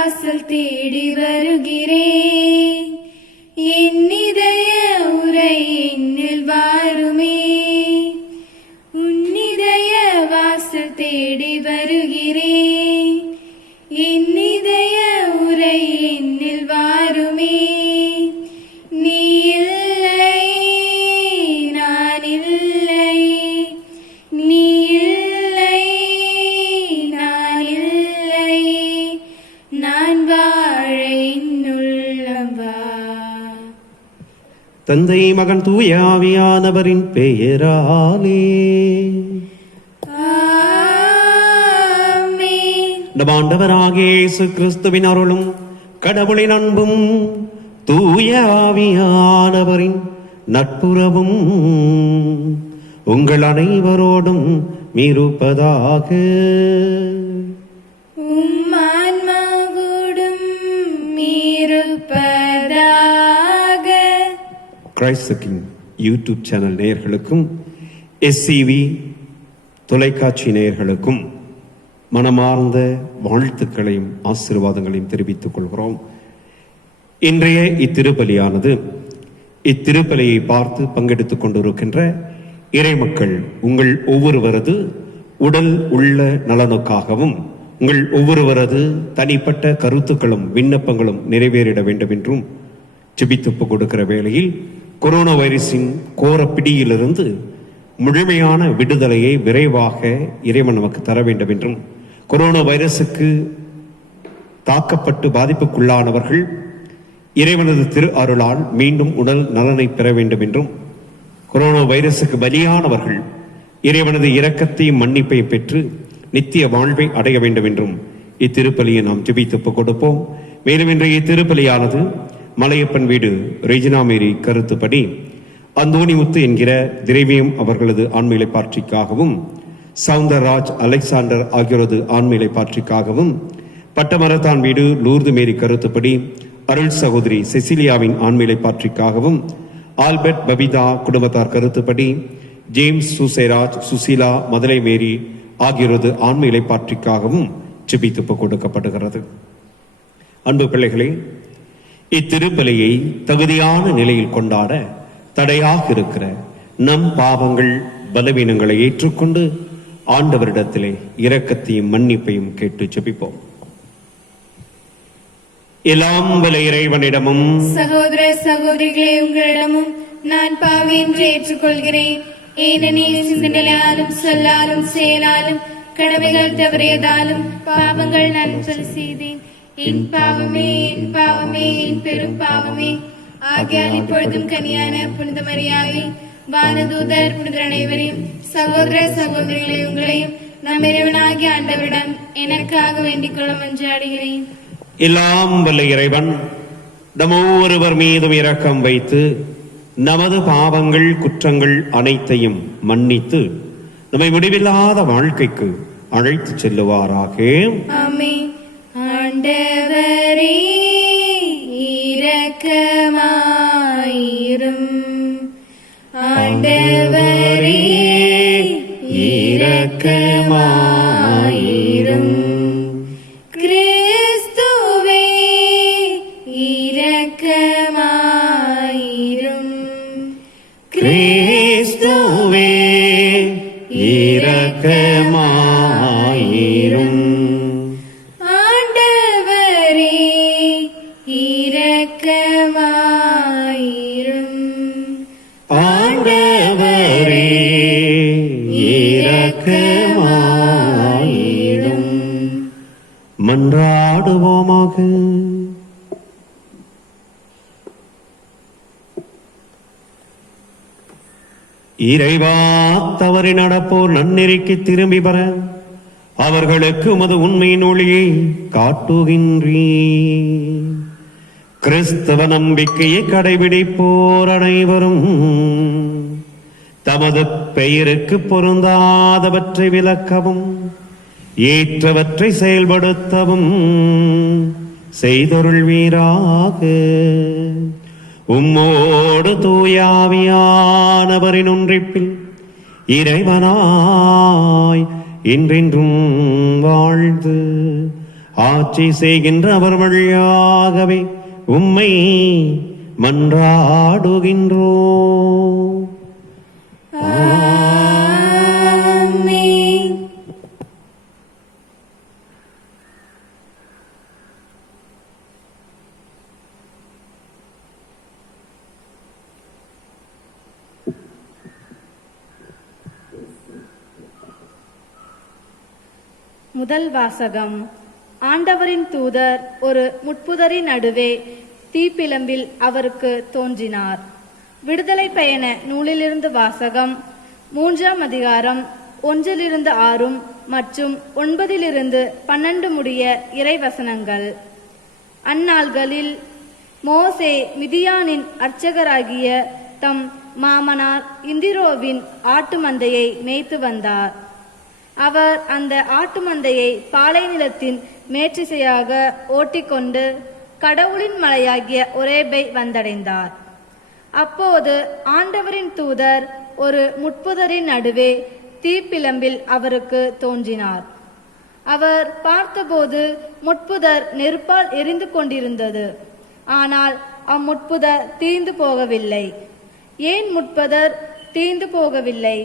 வாசல் தேடி வருகிறேன். என் இதய உரை என்னில் வாருமே. உன் இதய வாசல் தேடி வருகிறேன். என் இதய உரை என்னில் வாருமே. நீ இல்லை, நான் இல்லை. நீ இல்லை, நான் இல்லை. நான் வாழ என்னுள்ளம் வா. தந்தை மகன் தூய ஆவியானவரின் பெயராலே நம் ஆண்டவராகிய இயேசு கிறிஸ்துவின் அருளும் கடவுளின் அன்பும் தூய ஆவியானவரின் நட்புறவும் உங்கள் அனைவரோடும் இருப்பதாக. உம்மான்மாவோடும் இருப்பதாக. கிரைஸ்ட் கிங் யூடியூப் சேனல் நேயர்களுக்கும் SCV தொலைக்காட்சி நேயர்களுக்கும் மனமார்ந்த வாழ்த்துக்களையும் ஆசீர்வாதங்களையும் தெரிவித்துக் கொள்கிறோம். இன்றைய இத்திருப்பலியை பார்த்து பங்கெடுத்துக் கொண்டிருக்கின்ற இறைமக்கள் உங்கள் ஒவ்வொருவரது உடல் உள்ள நலனுக்காகவும் உங்கள் ஒவ்வொருவரது தனிப்பட்ட கருத்துக்களும் விண்ணப்பங்களும் நிறைவேறிட வேண்டும் என்றும் ஜெபித்து கொடுக்கிற வேளையில் கொரோனா வைரஸின் கோர பிடியிலிருந்து முழுமையான விடுதலையை விரைவாக இறைவன் நமக்கு தர வேண்டும் என்றும், கொரோனா வைரசுக்கு தாக்கப்பட்டு பாதிப்புக்குள்ளானவர்கள் இறைவனது திரு அருளால் மீண்டும் உடல் நலனை பெற வேண்டும் என்றும், கொரோனா வைரசுக்கு பலியானவர்கள் இறைவனது இரக்கத்தையும் மன்னிப்பை பெற்று நித்திய வாழ்வை அடைய வேண்டும் என்றும் இத்திருப்பலியை நாம் ஜெபித்து கொடுப்போம். மேலும் இன்றைய திருப்பலியானது மலையப்பன் வீடு ரெஜினா மேரி கருத்துப்படி அந்தோணி முத்து என்கிற திரவியம் அவர்களது ஆண்மையிலை பாட்சிக்காகவும், சவுந்தரராஜ் அலெக்சாண்டர் ஆகியோரது ஆண்மையிலை பாட்சிக்காகவும், பட்டமரத்தான் வீடு லூர்து மேரி கருத்துப்படி அருள் சகோதரி செசிலியாவின் ஆண்மையிலை பாட்சிக்காகவும், ஆல்பர்ட் பபிதா குடும்பத்தார் கருத்துப்படி ஜேம்ஸ் சுசேராஜ் சுசீலா மதுரை மேரி ஆகியோரது ஆண்மையிலை பாட்சிக்காகவும் ஜெபித்து கொடுக்கப்படுகிறது. அன்பு பிள்ளைகளே, இத்திருப்பலியை தகுதியான நிலையில் கொண்டாட தடையாக இருக்கிற நம் பாவங்கள் பலவீனங்களை ஏற்றுக்கொண்டு ஆண்டவரிடத்திலே இரக்கத்தையும் மன்னிப்பையும் கேட்டு ஜெபிப்போம். எல்லாம் வல்ல இறைவனிடமும் சகோதர சகோதரிகளே உங்களிடமும் நான் பாவி என்று ஏற்றுக்கொள்கிறேன். ஏனெனில் சிந்தனையாலும் சொல்லாலும் செயலாலும் கடமைகள் தவறியதாலும் பாவங்கள் நான் செய்தேன். என் பாவமே, என் பாவமே, என் பெரும் பாவமே. ஆகையால் இப்பொழுதும் கனியான புனித மரியாதை, வானதூதர், புனிதர் அனைவரையும், சகோதர சகோதரிகளை உங்களையும் நம் இறைவனாகிய ஆண்டவரிடம் எனக்காக வேண்டிக் கொள்ள மன்றாடுகிறேன். எல்லாம் வல்ல இறைவன் நம் ஒவ்வொருவர் மீதும் இரக்கம் வைத்து நமது பாவங்கள் குற்றங்கள் அனைத்தையும் மன்னித்து நம்மை முடிவில்லாத வாழ்க்கைக்கு அழைத்து செல்லுவாராக. ஆமென். ஆண்டவரே இரக்கமாயிரும். ஆண்டவரே இரக்கமாயிரும். கிறிஸ்துவே இரக்கமாயிரும். கிறிஸ்துவே இரக்கமாயிரும். மன்றாடுவோமாக. இறைவா, தவறி நடப்போர் நன்னெறிக்கு திரும்பி பெற அவர்களுக்கு உமது உண்மையின் ஒளியை காட்டுகின்றீ. கிறிஸ்தவ நம்பிக்கையை கடைபிடிப்போர் அனைவரும் தமது பெயருக்கு பொருந்தாதவற்றை விலக்கவும் ஏற்றவற்றை செயல்படுத்தவும் செய்தொருள்வீராக. உம்மோடு தூயாவியானவரின் ஒன்றிப்பில் இறைவனாய் என்றென்றும் வாழ்ந்து ஆட்சி செய்கின்ற அவர் வழியாகவே உம்மை மன்றாடுகின்றோ. ஆமென். முதல் வாசகம். ஆண்டவரின் தூதர் ஒரு முட்புதரின் நடுவே தீப்பிழம்பில் அவருக்கு தோன்றினார். விடுதலை பயண நூலிலிருந்து வாசகம். 3ஆம் அதிகாரம் 1-6 மற்றும் 9-12 முடிய இறைவசனங்கள். அந்நாள்களில் மோசே மிதியானின் அர்ச்சகராகிய தம் மாமனார் இந்திரோவின் ஆட்டு மந்தையை மேய்த்து வந்தார். அவர் அந்த ஆட்டு மந்தையை பாலை நிலத்தின் மேற்றிசையாக ஓட்டிக்கொண்டு கடவுளின் மலையாகிய ஒரேபை வந்தடைந்தார். அப்போது ஆண்டவரின் தூதர் ஒரு முட்புதரின் நடுவே தீப்பிழம்பில் அவருக்கு தோன்றினார். அவர் பார்த்தபோது முட்புதர் நெருப்பால் எரிந்து கொண்டிருந்தது. ஆனால் அம்முட்புதர் தீர்ந்து போகவில்லை. ஏன் முட்புதர் தீர்ந்து போகவில்லை?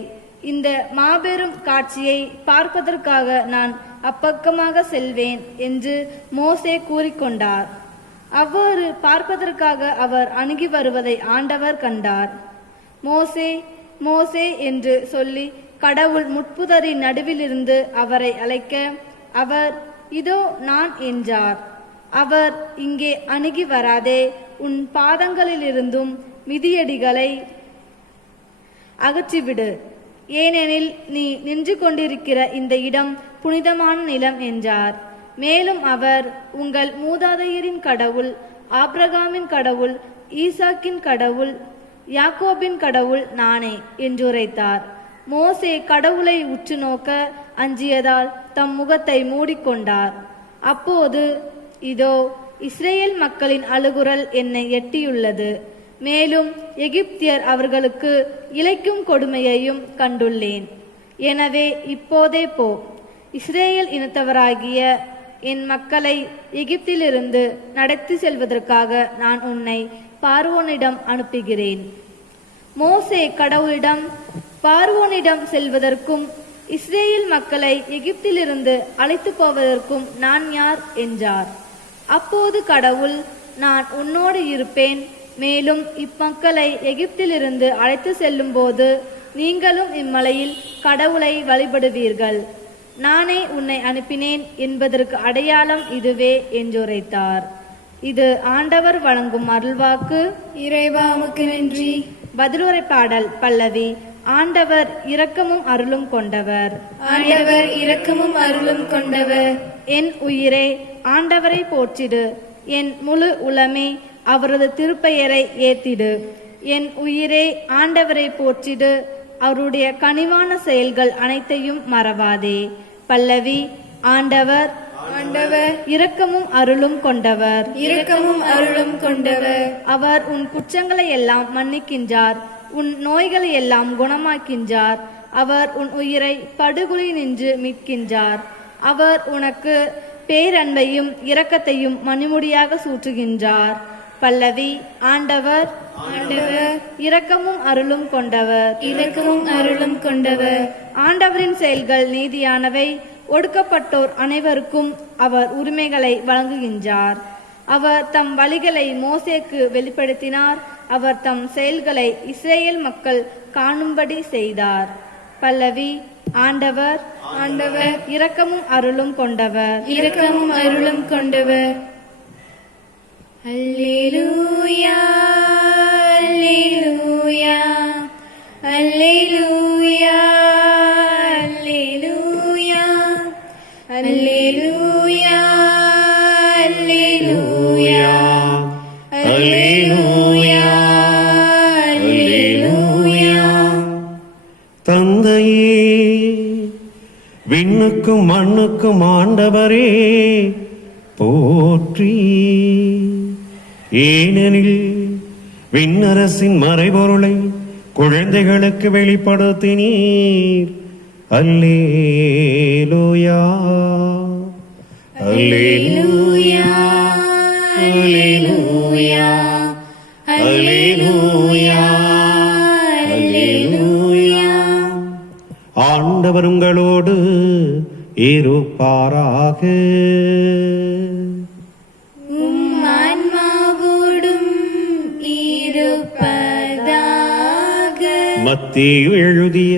இந்த மாபெரும் காட்சியை பார்ப்பதற்காக நான் அப்பக்கமாக செல்வேன் என்று மோசே கூறிக்கொண்டார். அவ்வாறு பார்ப்பதற்காக அவர் அணுகி வருவதை ஆண்டவர் கண்டார். மோசே மோசே என்று சொல்லி கடவுள் முட்புதரின் நடுவிலிருந்து அவரை அழைக்க அவர் இதோ நான் என்றார். அவர் இங்கே அணுகி வராதே, உன் பாதங்களிலிருந்தும் மிதியடிகளை அகற்றிவிடு, ஏனெனில் நீ நின்று கொண்டிருக்கிற இந்த இடம் புனிதமான நிலம் என்றார். மேலும் அவர் உங்கள் மூதாதையரின் கடவுள், ஆபிரகாமின் கடவுள், ஈசாக்கின் கடவுள், யாக்கோபின் கடவுள் நானே என்றுரைத்தார். மோசே கடவுளை உற்று நோக்க அஞ்சியதால் தம் முகத்தை மூடிக்கொண்டார். அப்போது இதோ இஸ்ரேல் மக்களின் அழுகுரல் என்னை எட்டியுள்ளது. மேலும் எகிப்தியர் அவர்களுக்கு இழைக்கும் கொடுமையையும் கண்டுள்ளேன். எனவே இப்போதே போ, இஸ்ரேல் இனத்தவராகிய என் மக்களை எகிப்திலிருந்து நடத்தி செல்வதற்காக நான் உன்னை பார்வோனிடம் அனுப்புகிறேன். மோசே கடவுளிடம் பார்வோனிடம் செல்வதற்கும் இஸ்ரேல் மக்களை எகிப்திலிருந்து அழைத்து போவதற்கும் நான் யார் என்றார். அப்போது கடவுள், நான் உன்னோடு இருப்பேன். மேலும் இம்மக்களை எகிப்திலிருந்து அழைத்து செல்லும் போது நீங்களும் இம்மலையில் கடவுளை வழிபடுவீர்கள். நானே உன்னை அனுப்பினேன் என்பதற்கு அடையாளம் இதுவே என்றுரைத்தார். இது ஆண்டவர் வழங்கும் அருள்வாக்கு. இறைவா உமக்கு நன்றி. பதிலுரை பாடல் பல்லவி. ஆண்டவர் இரக்கமும் அருளும் கொண்டவர். ஆண்டவர் இரக்கமும் அருளும் கொண்டவர். என் உயிரே ஆண்டவரை போற்றிடு, என் முழு உளமே அவரது திருப்பெயரை ஏத்திடு. என் உயிரே ஆண்டவரை போற்றிடு, அவருடைய கனிவான செயல்கள் அனைத்தையும் மறவாதே. பல்லவி. ஆண்டவர் ஆண்டவர் இரக்கமும் அருளும் கொண்டவர். இரக்கமும் அருளும் கொண்டவர். அவர் உன் குற்றங்களை எல்லாம் மன்னிக்கின்றார், உன் நோய்களை எல்லாம் குணமாக்கின்றார். அவர் உன் உயிரை படுகொலை நின்று மீட்கின்றார். அவர் உனக்கு பேரன்பையும் இரக்கத்தையும் மணிமுடியாக சூட்டுகின்றார். பல்லவி. ஆண்டவர் ஆண்டவர் இரக்கமும் அருளும் கொண்டவர். இரக்கமும் அருளும் கொண்டவர். ஆண்டவரின் செயல்கள் நீதியானவை, ஒடுக்கப்பட்டோர் அனைவருக்கும் அவர் உரிமைகளை வழங்குகின்றார். அவர் தம் வழிகளை மோசேக்கு வெளிப்படுத்தினார், அவர் தம் செயல்களை இஸ்ரேல் மக்கள் காணும்படி செய்தார். பல்லவி. ஆண்டவர் ஆண்டவர் இரக்கமும் அருளும் கொண்டவர். இரக்கமும் அருளும் கொண்டவர். அல்லேலூயா அல்லேலூயா அல்லேலூயா அல்லேலூயா அல்லேலூயா அல்லேலூயா அல்லேலூயா அல்லேலூயா. தந்தையே, விண்ணுக்கும் மண்ணுக்கும் ஆண்டவரே போற்றி. ஏனெனில் விண்ணரசின் மறைபொருளை குழந்தைகளுக்கு வெளிப்படுத்தினீர். அல்லேலூயா அல்லேலூயா. ஆண்டவர் உங்களோடு இருப்பாராக. ஆன்மாவோடும் இருப்பதாக. மத்தேயு எழுதிய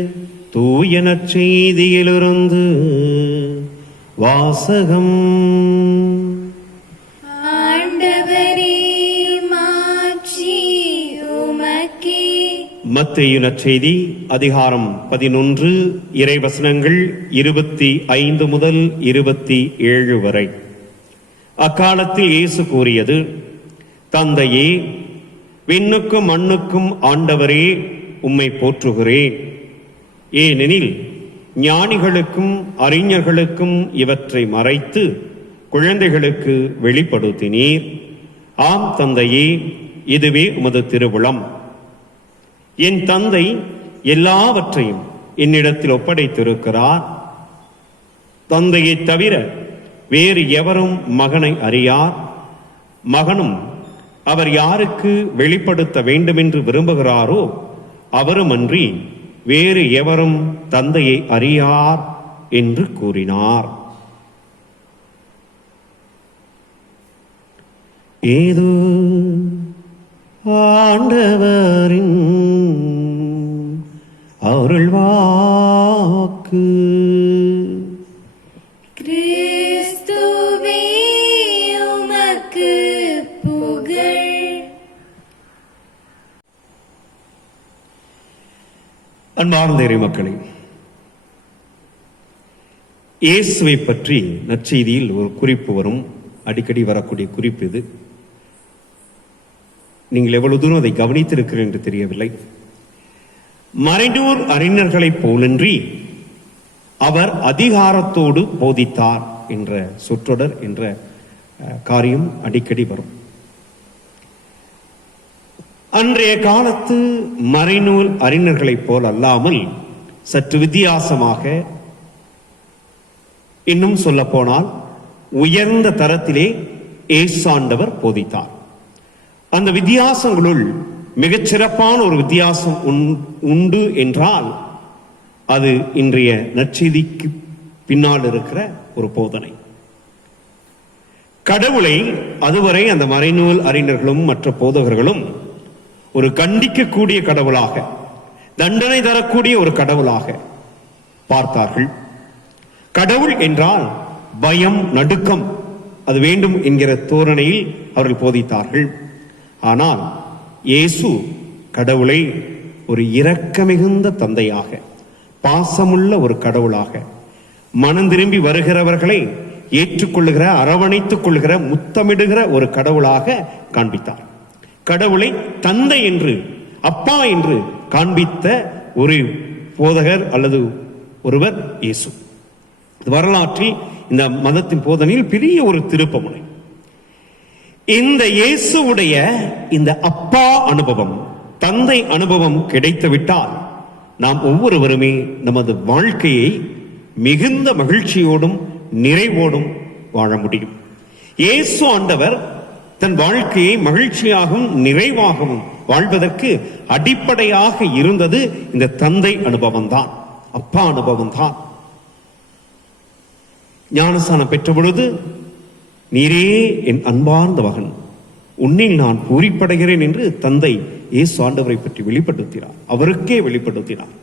தூய நற்செய்தியிலிருந்து வாசகம். ஆண்டவரே, மாட்சி உமக்கே. மத்தேயு நற்செய்தி அதிகாரம் 11 இறைவசனங்கள் 25 முதல் 27 வரை. அக்காலத்தில் இயேசு கூறியது: தந்தையே, விண்ணுக்கும் மண்ணுக்கும் ஆண்டவரே, உம்மை போற்றுகிறேன். ஏனெனில் ஞானிகளுக்கும் அறிஞர்களுக்கும் இவற்றை மறைத்து குழந்தைகளுக்கு வெளிப்படுத்தினீர். ஆம் தந்தையே, இதுவே உமது திருவுளம். என் தந்தை எல்லாவற்றையும் என்னிடத்தில் ஒப்படைத்திருக்கிறார். தந்தையை தவிர வேறு எவரும் மகனை அறியார். மகனும் அவர் யாருக்கு வெளிப்படுத்த வேண்டுமென்று விரும்புகிறாரோ அவருமன்றி வேறு எவரும் தந்தையை அறியார் என்று கூறினார். ஏதோ ஆண்டவரின் அருள்வாக்கு. கிறிஸ்துவே, உமக்கு புகழ். அன்பார்ந்த இறைமக்களே, இயேசுவை பற்றி நற்செய்தியில் ஒரு குறிப்பு வரும். அடிக்கடி வரக்கூடிய குறிப்பு இது. நீங்கள் எவ்வளவு தூரம் அதை கவனித்திருக்கிறீர்கள் என்று தெரியவில்லை. மறைநூல் அறிஞர்களைப் போலன்றி அவர் அதிகாரத்தோடு போதித்தார் என்ற சொற்றொடர் என்ற காரியம் அடிக்கடி வரும். அன்றைய காலத்து மறைநூல் அறிஞர்களைப் போல் அல்லாமல் சற்று வித்தியாசமாக, இன்னும் சொல்ல போனால் உயர்ந்த தரத்திலே இயேசாண்டவர் போதித்தார். அந்த வித்தியாசங்களுள் மிகச்சிறப்பான ஒரு வித்தியாசம் உண்டு என்றால் அது இன்றைய நற்செய்திக்கு பின்னால் இருக்கிற ஒரு போதனை. கடவுளை அதுவரை அந்த மறைநூல் அறிஞர்களும் மற்ற போதகர்களும் ஒரு கண்டிக்கக்கூடிய கடவுளாக, தண்டனை தரக்கூடிய ஒரு கடவுளாக பார்த்தார்கள். கடவுள் என்றால் பயம், நடுக்கம் அது வேண்டும் என்கிற தோரணையில் அவர்கள் போதித்தார்கள். ஆனால் இயேசு கடவுளை ஒரு இரக்கமிகுந்த தந்தையாக, பாசமுள்ள ஒரு கடவுளாக, மனம் திரும்பி வருகிறவர்களை ஏற்றுக்கொள்ளுகிற, அரவணைத்துக் கொள்கிற, முத்தமிடுகிற ஒரு கடவுளாக காண்பித்தார். கடவுளை தந்தை என்று, அப்பா என்று காண்பித்த ஒரு போதகர் அல்லது ஒருவர் இயேசு. வரலாற்றில் இந்த மதத்தின் போதனையில் பெரிய ஒரு திருப்பமுனை. இந்த இயேசுவுடைய இந்த அப்பா அனுபவம், தந்தை அனுபவம் கிடைத்துவிட்டால் நாம் ஒவ்வொருவருமே நமது வாழ்க்கையை மிகுந்த மகிழ்ச்சியோடும் நிறைவோடும் வாழ முடியும். இயேசு ஆண்டவர் தன் வாழ்க்கையை மகிழ்ச்சியாகவும் நிறைவாகவும் வாழ்வதற்கு அடிப்படையாக இருந்தது இந்த தந்தை அனுபவம் தான், அப்பா அனுபவம் தான். ஞானஸ்நானம் பெற்ற பொழுது, நீரே என் அன்பார்ந்த மகன், உன்னில் நான் பூரிப்படைகிறேன் என்று தந்தை இயேசு ஆண்டவரை பற்றி வெளிப்படுத்தினார், அவருக்கே வெளிப்படுத்தினார்.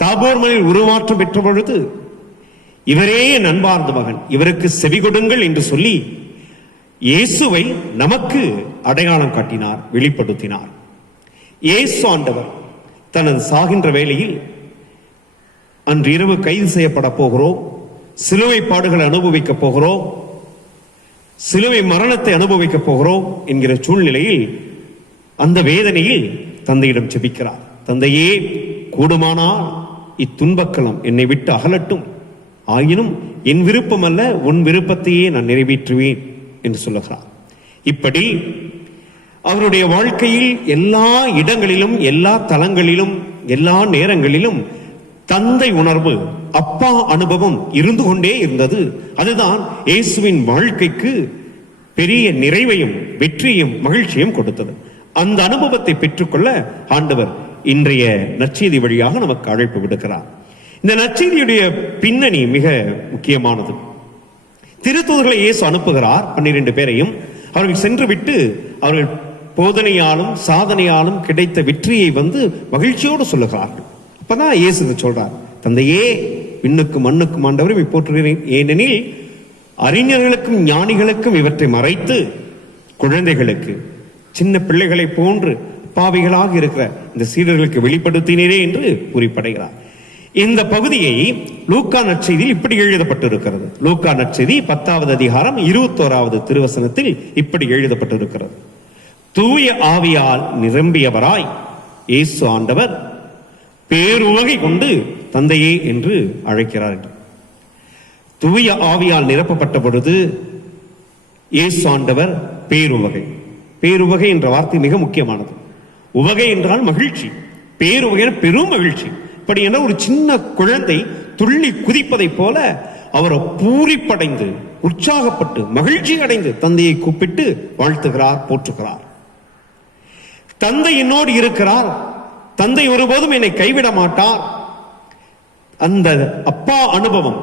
தாபோர் மலையில் உருமாற்றம் பெற்ற பொழுது, இவரே என் அன்பார்ந்த மகன், இவருக்கு செவி கொடுங்கள் என்று சொல்லி இயேசுவை நமக்கு அடையாளம் காட்டினார், வெளிப்படுத்தினார். இயேசு ஆண்டவர் தனது சாகின்ற வேளையில், அன்று இரவு கைது செய்யப்பட போகிறோம், சிலுவை பாடுகளை அனுபவிக்க போகிறோம், சிலுவை மரணத்தை அனுபவிக்க போகிறோம் என்கிற சூழ்நிலையில், அந்த வேதனையில் தந்தையிடம் ஜெபிக்கிறார். தந்தையே, கூடுமானால் இத்துன்பக்கலம் என்னை விட்டு அகலட்டும், ஆயினும் என் விருப்பம் அல்ல, உன் விருப்பத்தையே நான் நிறைவேற்றுவேன் என்று சொல்லுகிறார். இப்படி அவருடைய வாழ்க்கையில் எல்லா இடங்களிலும், எல்லா தலங்களிலும், எல்லா நேரங்களிலும் தந்தை உணர்வு, அப்பா அனுபவம் இருந்து கொண்டே இருந்தது. அதுதான் இயேசுவின் வாழ்க்கைக்கு பெரிய நிறைவையும் வெற்றியும் மகிழ்ச்சியும் கொடுத்தது. அந்த அனுபவத்தை பெற்றுக்கொள்ள ஆண்டவர் இன்றைய நற்செய்தி வழியாக நமக்கு அழைப்பு விடுக்கிறார். இந்த நற்செய்தியுடைய பின்னணி மிக முக்கியமானது. திருத்தூதர்களை இயேசு அனுப்புகிறார், 12 பேரையும். அவர்கள் சென்று விட்டு அவர்கள் போதனையாலும் சாதனையாலும் கிடைத்த வெற்றியை மகிழ்ச்சியோடு சொல்லுகிறார்கள். அப்பதான் இயேசு சொல்றார், தந்தையே, விண்ணுக்கும் மண்ணுக்கும் ஆண்டவரை போற்றுகிறேன். ஏனெனில் அறிஞர்களுக்கும் ஞானிகளுக்கும் இவற்றை மறைத்து குழந்தைகளுக்கு, சின்ன பிள்ளைகளை போன்று பாவிகளாக இருக்கிற இந்த சீடர்களுக்கு வெளிப்படுத்தினரே என்று குறிப்படைகிறார். இந்த பகுதியை லூக்கா நற்செய்தியில் இப்படி எழுதப்பட்டிருக்கிறது. லூக்கா நற்செய்தி 10வது அதிகாரம் 21வது திருவசனத்தில் இப்படி எழுதப்பட்டிருக்கிறது. தூய ஆவியால் நிரம்பியவராய் இயேசு ஆண்டவர் பேருவகை கொண்டு தந்தையே என்று அழைக்கிறார்கள். தூய ஆவியால் நிரப்பப்பட்ட பொழுது இயேசு ஆண்டவர் பேருவகை. பேருவகை என்ற வார்த்தை மிக முக்கியமானது. உவகை என்றால் மகிழ்ச்சி, பேருவகை பெரும் மகிழ்ச்சி. இப்படி என்ற ஒரு சின்ன குழந்தை துள்ளி குதிப்பதை போல அவர் பூரிப்படைந்து உற்சாகப்பட்டு மகிழ்ச்சி அடைந்து தந்தையை கூப்பிட்டு வாழ்த்துகிறார், போற்றுகிறார். தந்தை என்னோடு இருக்கிறார், தந்தை ஒருபோதும் என்னை கைவிட மாட்டார். அந்த அப்பா அனுபவம்,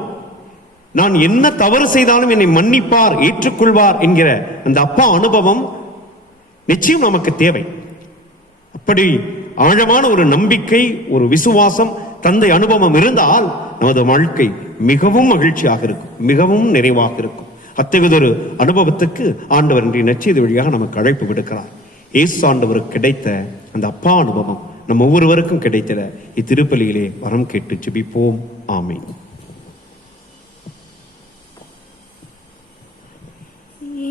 நான் என்ன தவறு செய்தாலும் என்னை மன்னிப்பார், ஏற்றுக்கொள்வார் என்கிற அந்த அப்பா அனுபவம் நிச்சயம் நமக்கு தேவை. அப்படி ஆழமான ஒரு நம்பிக்கை, ஒரு விசுவாசம், தந்தை அனுபவம் இருந்தால் நமது வாழ்க்கை மிகவும் மகிழ்ச்சியாக இருக்கும், மிகவும் நிறைவாக இருக்கும். அத்தகைய அனுபவத்துக்கு ஆண்டவர் இன்றைய நற்செய்தி வழியாக நமக்கு அழைப்பு விடுக்கிறார். இயேசு ஆண்டவருக்கு கிடைத்த அந்த அப்பா அனுபவம் நம் ஒவ்வொருவருக்கும் கிடைத்திட இத்திருப்பலியிலே வரம் கேட்டு ஜெபிப்போம். ஆமென்.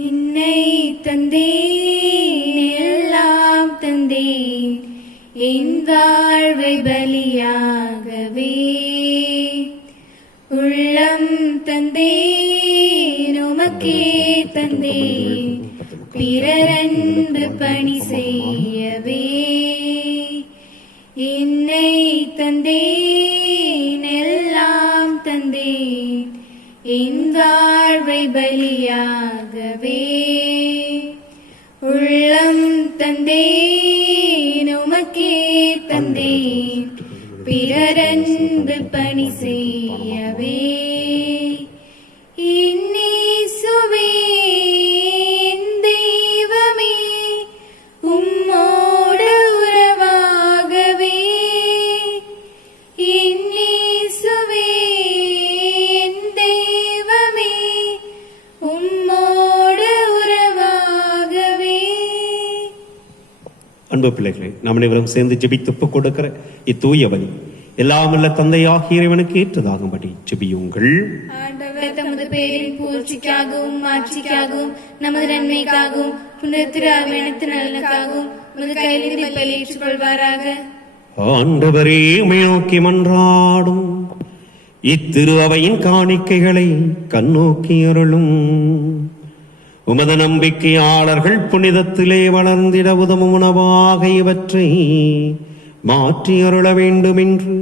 என்னை தந்தேன், எல்லாம் தந்தேன், என் வாழ்வை பலியாகவே. உள்ளம் தந்தேன், உமக்கே தந்தேன், பிறரன்பு பணி செய்யவே. என்னை தந்தேன், எல்லாம் தந்தேன், என் வாழ்வை பலியாகவே. உள்ளம் தந்தேன், உமக்கே தந்தேன், பிறரன்பு பணி செய்யவே. இயேசுவே என் தெய்வமே, உம்மோடு உறவாகவே. இயேசுவே என் தெய்வமே, உம்மோடு உறவாகவே. அன்பு பிள்ளைகளை, நாம் அனைவரும் சேர்ந்து ஜெபித்து ஒப்புக் கொடுக்கிற இத்தூய பலி எல்லாமல்ல தந்தையாகிய இறைவனுக்கு ஏற்றதாகும்படி ஜெபியுங்கள். ஆண்டவர் தமது பேரின் பூர்ச்சிக்காகவும் மாட்சிக்காகவும் நமது நன்மைக்காகவும் புனித திரு அவையினத்தின் நலனுக்காகவும் உமது கையிலிருந்து பலி ஏற்றுக்கொள்வாராக. ஆண்டவரே, உம்மை நோக்கி மன்றாடும் இத்திரு அவையின் காணிக்கைகளை கண்ணோக்கி அருளும். உமது நம்பிக்கையாளர்கள் புனிதத்திலே வளர்ந்திட உதவும் உணவாக இவற்றை மாற்றி அருள வேண்டும் என்று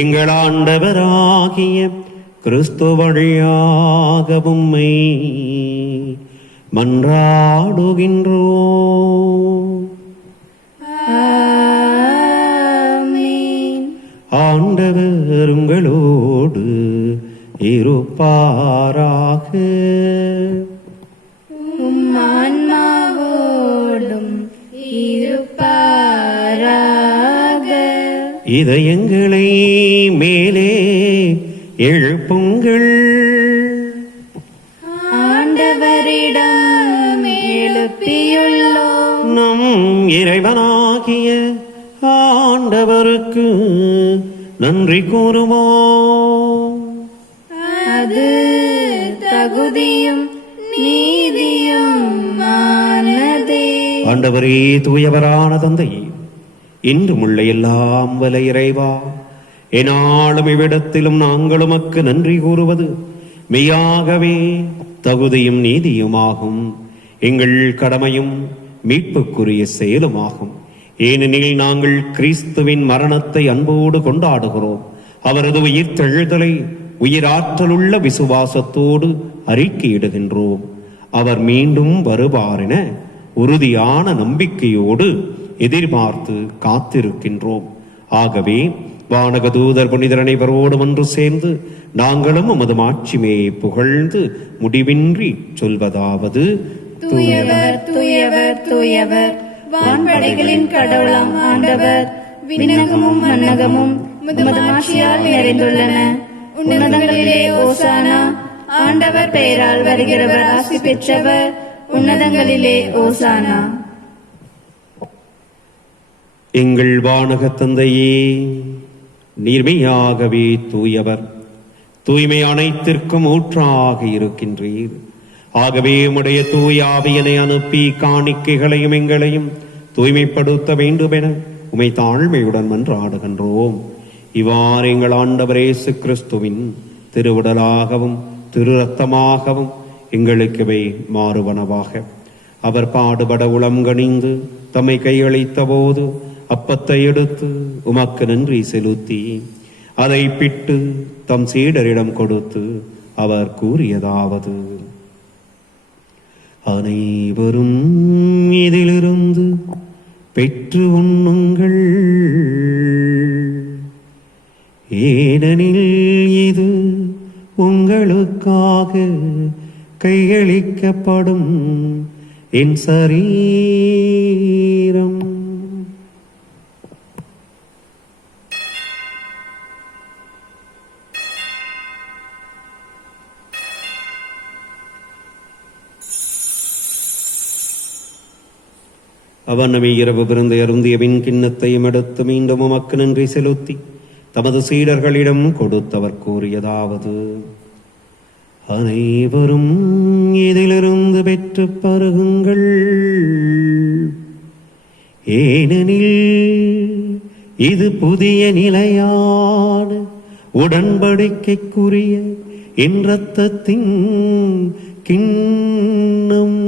எங்கள் ஆண்டவராகிய கிறிஸ்து வழியாக உம்மை மன்றாடுகின்றோம். ஆமென். ஆண்டவர் உங்களோடு இருப்பாராக. உம் ஆன்மாவோடும் இருப்பாராக. இதயங்களை மேலே எழுப்புங்கள். ஆண்டவரிடம் எழுப்பியுள்ளோம். நம் இறைவனாகிய ஆண்டவருக்கு நன்றி கூறுவோம். அது தகுதியும் நீதியும் ஆனதே. ஆண்டவரே, தூயவரான தந்தையே, இன்றும் உள்ள எல்லாம் வல்ல இறைவா, என்னாலும் இவ்விடத்திலும் நாங்கள் உமக்கு நன்றி கூறுவது மெய்யாகவே தகுதியும் நீதியுமாகும், எங்கள் கடமையும் மீட்புக்குரிய செயலுமாகும். ஏனெனில் நாங்கள் கிறிஸ்துவின் மரணத்தை அன்போடு கொண்டாடுகிறோம். அவரது உயிர்த்தெழுதலை உயிராற்றலுள்ள விசுவாசத்தோடு அறிக்கையிடுகின்றோம். அவர் மீண்டும் வருவாரென உறுதியான நம்பிக்கையோடு எதிர்பார்த்து காத்திருக்கின்றோம். ஆகவே வானக தூதர் புனிதர் அனைவரோடும் ஒன்று சேர்ந்து நாங்களும் உமது மாட்சிமையை புகழ்ந்து முடிவின்றி சொல்வதாவது: தூயவர் தூயவர் தூயவர், வான்படைகளின் கடவுளாம் ஆண்டவர், விண்ணகமும் மண்ணகமும் உமது மாட்சியால் நிறைந்துள்ளன. உன்னதங்களிலே ஓசானா. ஆண்டவர் பெயரால் வருகிறவர் ஆசி பெற்றவர். உன்னதங்களிலே ஓசானா. எங்கள் வானக தந்தையே, நீர்மையாகவே தூயவர், தூய்மை அனைத்திற்கும் ஊற்றாக இருக்கின்றீர். ஆகவே உம்முடைய தூய ஆவியனை அனுப்பி காணிக்கைகளையும் எங்களையும் தூய்மைப்படுத்த வேண்டும் என உமை தாழ்மையுடன் மன்றாடுகின்றோம். இவ்வாறு எங்கள் ஆண்டவர் இயேசு கிறிஸ்துவின் திருவுடலாகவும் திரு ரத்தமாகவும் எங்களுக்குவை மாறுவனவாக. அவர் பாடுபட உளம்கணிந்து தம்மை கையளித்த போது அப்பத்தை எடுத்து உமக்கு நன்றி செலுத்தி அதை பிட்டு தம் சீடரிடம் கொடுத்து அவர் கூறியதாவது: அனைவரும் இதிலிருந்து பெற்று உண்ணுங்கள், ஏனெனில் இது உங்களுக்காக கையளிக்கப்படும் என் சரீரம். அவர் நம்மை இரவு விருந்து அருந்தியவின் கிண்ணத்தையும் எடுத்து மீண்டும் உமக்கு நன்றி செலுத்தி தமது சீடர்களிடம் கொடுத்தவர் கூறியதாவது: அனைவரும் இதிலிருந்து பெற்று பருகுங்கள், ஏனெனில் இது புதிய நிலையான உடன்படிக்கைக்குரிய என் இரத்தத்தின் கிண்ணம்.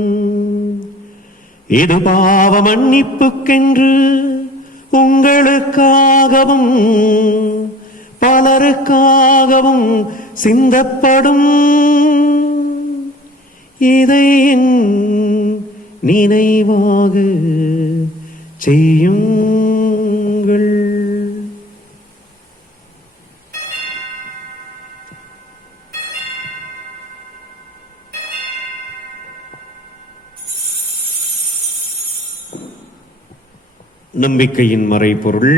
இது பாவ மன்னிப்புக்கென்று உங்களுக்காகவும் பலருக்காகவும் சிந்தப்படும். இதை என் நினைவாக செய்யுங்கள். நம்பிக்கையின் மறைபொருள்.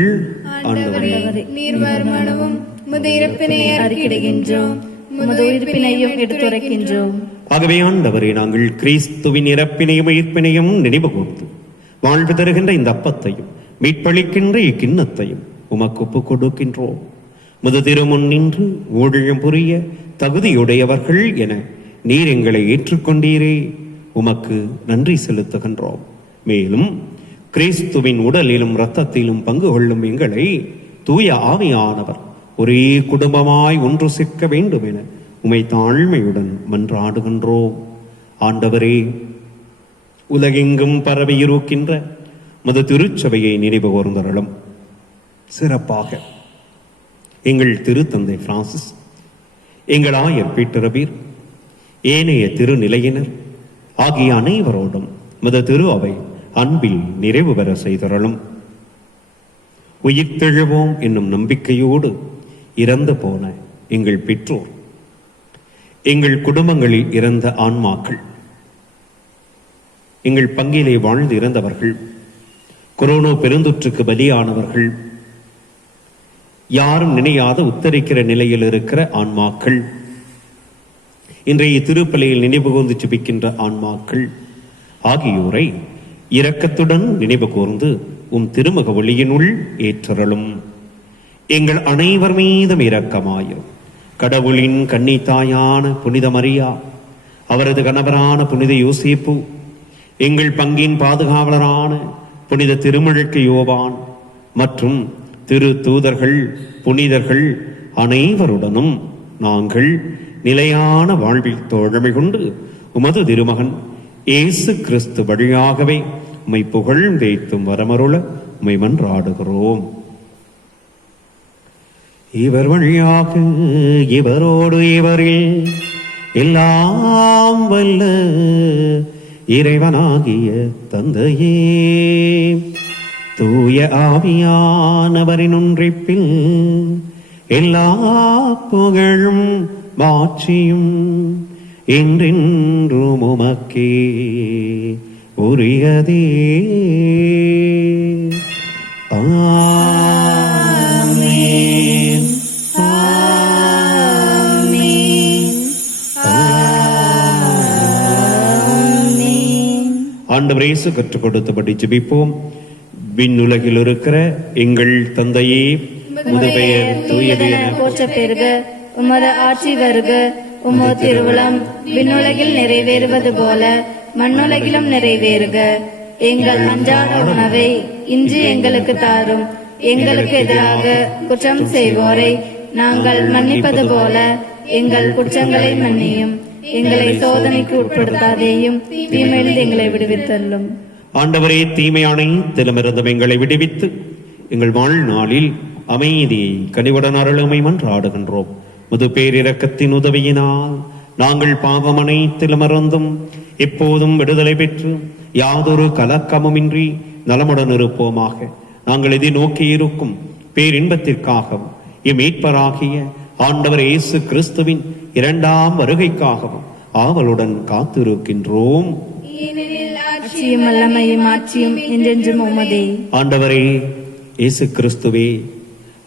ஆண்டவரே, நீர் வருமானமும் உமது இறப்பினை அறிக்கையிடுகின்றோம், உமது உயிர்ப்பினையும் எடுத்துரைக்கின்றோம். ஆகவே ஆண்டவரே, நாங்கள் கிறிஸ்துவின் இறப்பினையும் உயிர்ப்பினையும் நினைவு கூர்ந்து வாழ்வு தருகின்ற இந்த அப்பத்தையும் மீட்பளிக்கின்ற இக்கிண்ணத்தையும் உமக்கு ஒப்புக் கொடுக்கின்றோம். முது திருமுன் நின்று ஊழியம் புரிய தகுதியுடையவர்கள் என நீர் எங்களை ஏற்றுக்கொண்டீரே, உமக்கு நன்றி செலுத்துகின்றோம். மேலும் கிறிஸ்துவின் உடலிலும் இரத்தத்திலும் பங்கு கொள்ளும் எங்களை தூய ஆவியானவர் ஒரே குடும்பமாய் ஒன்று சேர்க்க வேண்டும் என உமை தாழ்மையுடன் மன்றாடுகின்றோம். ஆண்டவரே, உலகெங்கும் பரவி இருக்கின்ற மது திருச்சபையை நினைவு கூர்ந்தருளும். சிறப்பாக எங்கள் திருத்தந்தை பிரான்சிஸ், எங்கள் ஆயர் பீட்டரபீர், ஏனைய திருநிலையினர் ஆகிய அனைவரோடும் மது திரு அவை அன்பில் நிறைவு பெற செய்தருளும். உயிர்த்தெழுவோம் என்னும் நம்பிக்கையோடு இறந்து போன எங்கள் பெற்றோர், எங்கள் குடும்பங்களில் இறந்த ஆன்மாக்கள், எங்கள் பங்கிலே வாழ்ந்து இறந்தவர்கள், கொரோனா பெருந்தொற்றுக்கு பலியானவர்கள், யாரும் நினையாத உத்தரிக்கிற நிலையில் இருக்கிற ஆன்மாக்கள், இன்றைய திருப்பலியில் நினைவு கூர்ந்து ஜெபிக்கின்ற ஆன்மாக்கள் ஆகியோரை இரக்கத்துடன் நினைவு கூர்ந்து உம் திருமுக ஒளியினுள் ஏற்றருளும். எங்கள் அனைவர் மீதும் இரக்கமாயும் கடவுளின் கன்னித்தாயான புனித மரியா, அவரது கணவரான புனித யோசேப்பு, எங்கள் பங்கின் பாதுகாவலரான புனித திருமுழுக்கு யோவான் மற்றும் திரு தூதர்கள், புனிதர்கள் அனைவருடனும் நாங்கள் நிலையான வாழ்வில் தோழமை கொண்டு உமது திருமகன் இயேசு கிறிஸ்து வழியாகவே உம்மை புகழ்ந்தேத்தும் வரமருள உம்மை மன்றாடுகிறோம். இவர் வழியாக இவரோடு இவரில் எல்லாம் வல்ல இறைவனாகிய தந்தையே, தூய ஆவியானவரின் ஒன்றிப்பில் எல்லா புகழும் மாட்சியும் என்றென்றும் உமக்கே உரியதே. ஆமென். ஆண்டவர் இயேசு கற்றுக் கொடுத்தபடி ஜெபிப்போம். விண்ணுலகில் இருக்கிற எங்கள் தந்தையே, உமது பெயர் தூயது என போற்ற பெறுக. உமது ஆட்சி வருக. உமது திருவுளம் விண்ணுலகில் நிறைவேறுவது போல மண்ணுலகிலும் நிறைவேறுக. எங்கள் அன்றாட உணவை இன்று எங்களுக்கு தாரும். எங்களுக்கு எதிராக குற்றம் செய்வோரை நாங்கள் மன்னிப்பது போல எங்கள் குற்றங்களை மன்னியும். எங்களை சோதனைக்கு உட்படுத்தாதேயும், தீமையிலிருந்து எங்களை விடுவித்தள்ளும். ஆண்டவரே, தீமையான அனைத்திலுமிருந்தும் எங்களை விடுவித்து எங்கள் வாழ்நாளில் அமைதியை கனிவுடன் அருளுமை மன்றாடுகின்றோம். முது பேரிரக்கத்தின் உதவியினால் நாங்கள் பாவம் அனைத்திலுமிருந்தும் எப்போதும் விடுதலை பெற்று யாதொரு கலக்கமுமின்றி நலமுடன் இருப்போமாக. நாங்கள் இதை நோக்கி இருக்கும் பேரின்பத்திற்காகவும் மீட்பராகிய ஆண்டவர் இயேசு கிறிஸ்துவின் இரண்டாம் வருகைக்காகவும் ஆவலுடன் காத்திருக்கின்றோம். ஆட்சியும் வல்லமையும் ஆட்சியும் என்றென்றும் உமதே. ஆண்டவரே இயேசு கிறிஸ்துவே,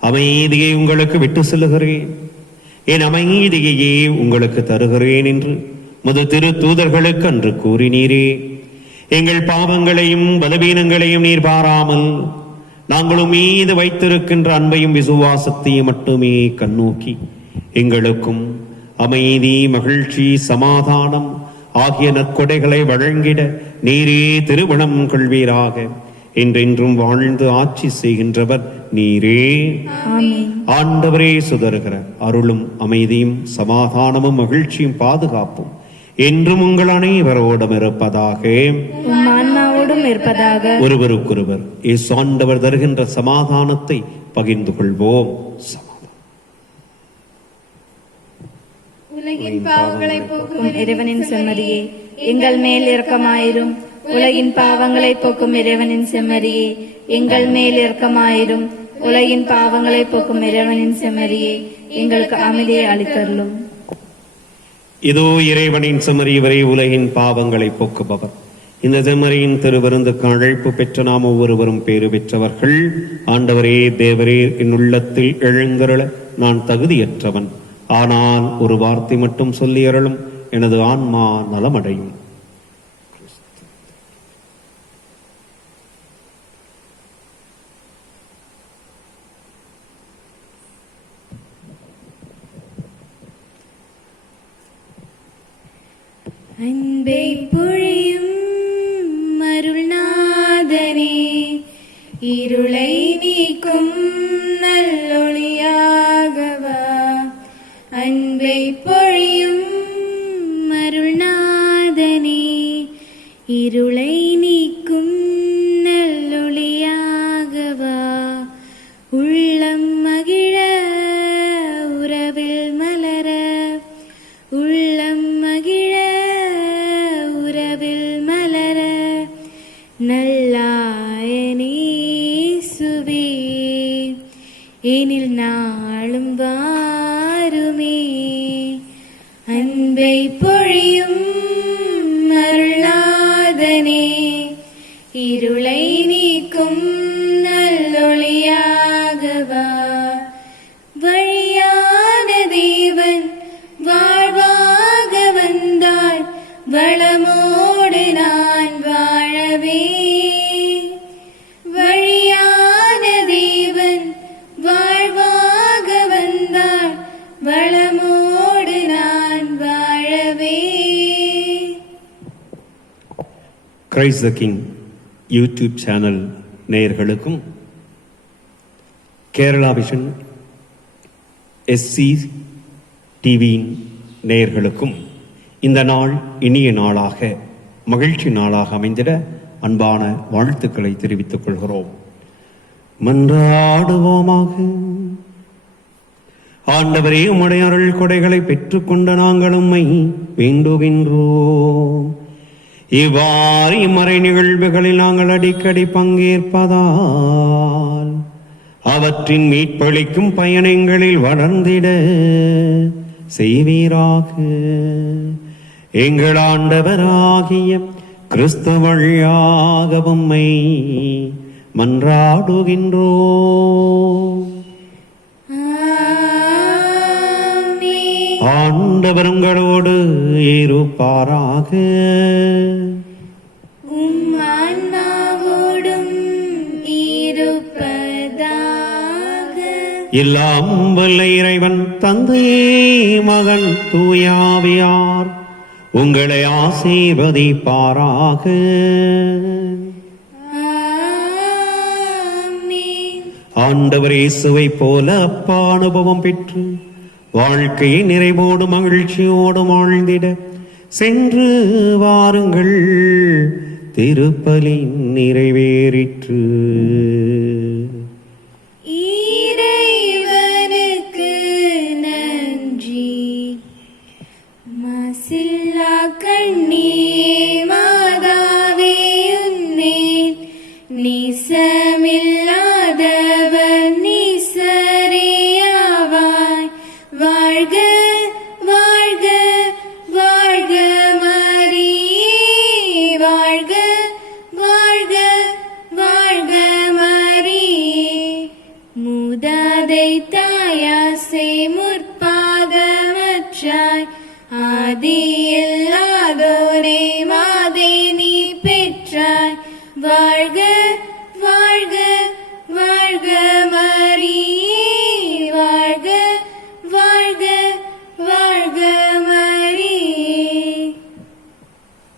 அமைதியை உங்களுக்கு விட்டு செல்லுகிறேன், என் அமைதியையே உங்களுக்கு தருகிறேன் என்று முது திரு தூதர்களுக்கு அன்று கூறினீரே. எங்கள் பாவங்களையும் பலவீனங்களையும் நீர் பாராமல் நாங்களும் மீது வைத்திருக்கின்ற அன்பையும் விசுவாசத்தையும் மட்டுமே கண்ணோக்கி எங்களுக்கும் அமைதி, மகிழ்ச்சி, சமாதானம் ஆகிய நற்கொடைகளை வழங்கிட நீரே திருமணம் கொள்வீராக. என்றென்றும் வாழ்ந்து ஆட்சி செய்கின்றவர் நீரே. ஆண்டவரே சுதருகிற அருளும் அமைதியும் சமாதானமும் மகிழ்ச்சியும் பாதுகாப்பும் என்றும் உங்கள் அனைவரோடும் இருப்பதாக. ஒருவருக்கொருவர் இயேசு ஆண்டவர் தருகின்ற சமாதானத்தை பகிர்ந்து கொள்வோம். உலகின் பாவங்களை போக்கும் இறைவனின் செம்மறியே, எங்கள் மேல் இரக்கமாயிரும். உலகின் பாவங்களை போக்கும் இறைவனின் செம்மறியே, எங்கள் மேல் இரக்கமாயிரும். உலகின் பாவங்களை போக்கும் இறைவனின் செம்மறியே, எங்களுக்கு அமைதியை அளித்தருளும். இதோ இறைவனின் செம்மறி, இவரே உலகின் பாவங்களை போக்குபவர். இந்த செம்மறியின் திருவிருந்துக்கு அழைப்பு பெற்ற நாம் ஒவ்வொருவரும் பேறு பெற்றவர்கள். ஆண்டவரே, தேவரே, என் உள்ளத்தில் எழுந்தருள நான் தகுதியற்றவன். ஆனால் ஒரு வார்த்தை மட்டும் சொல்லி அருளும், எனது ஆன்மா நலமடையும். அன்பை பொழியும் அருள்நாதனே, இருளை நீக்கும் நல்லொளியாகவா. அன்பை பொழியும் அருள்நாதனே, இருளை நீக்கும் நல்லொளியாகவா. உள்ளம் மகிழ உறவில் மலர, உள்ளம் மகிழ உறவில் மலர, நல்லாயனே சுவே எனில் நாளும் வாருமே. அன்பை பொழியும் அருளாதனே, இருளை நீக்கும் நல்லொளியாகவா. வழியான தேவன் வாழ்வாக வந்தாள், வளமோடு நான் வாழவே. வழியான தேவன் வாழ்வாக வந்தாள், வளமோடு நான் வாழவே. Christ the king YouTube channel நேயர்களுக்கும், கேரளா விஷன் SC டிவியின் நேயர்களுக்கும் இந்த நாள் இனிய நாளாக, மகிழ்ச்சி நாளாக அமைந்திட அன்பான வாழ்த்துக்களை தெரிவித்துக் கொள்கிறோம். மன்றாடுவோமாக. ஆண்டவரே, உம்முடைய அருள் கொடைகளை பெற்றுக்கொண்ட நாங்கள் உம்மை வேண்டுகின்றோம். இவ்வாறு இம்மறை நிகழ்வுகளில் நாங்கள் அடிக்கடி பங்கேற்பதால் அவற்றின் மீட்பளிக்கும் பயணங்களில் வளர்ந்திட செய்வீராக. எங்கள் ஆண்டவராகிய கிறிஸ்து வழியாக உம்மை மன்றாடுகின்றோம். ஆண்டவர் உங்களோடு இருப்பாராக. உம் ஆன்மாவோடும் இருப்பதாக. எல்லாம் வல்ல இறைவன் தந்தை மகன் தூயாவியார் உங்களை ஆசீர்வதிப்பாராக. ஆமென். ஆண்டவர் இயேசுவை போல அப்பா அனுபவம் பெற்று வாழ்க்கையை நிறைவோடு மகிழ்ச்சியோடு வாழ்ந்திட சென்று வாருங்கள். திருப்பலி நிறைவேறிற்று. இறைவனுக்கு நன்றி. மாசில்லா கண்ணியே மாதாவே உன்னேன் நீசமில்லாதவர் நீசரேயாவாய். வாழ்க வாழ்க வாழ்க மரியே. வாழ்க வாழ்க வாழ்க மரியே. மூதாதை தாயாசை முற்பாதமற்றாய் ஆதியில்லாதோரே மாதே நீ பெற்றாய். வாழ்க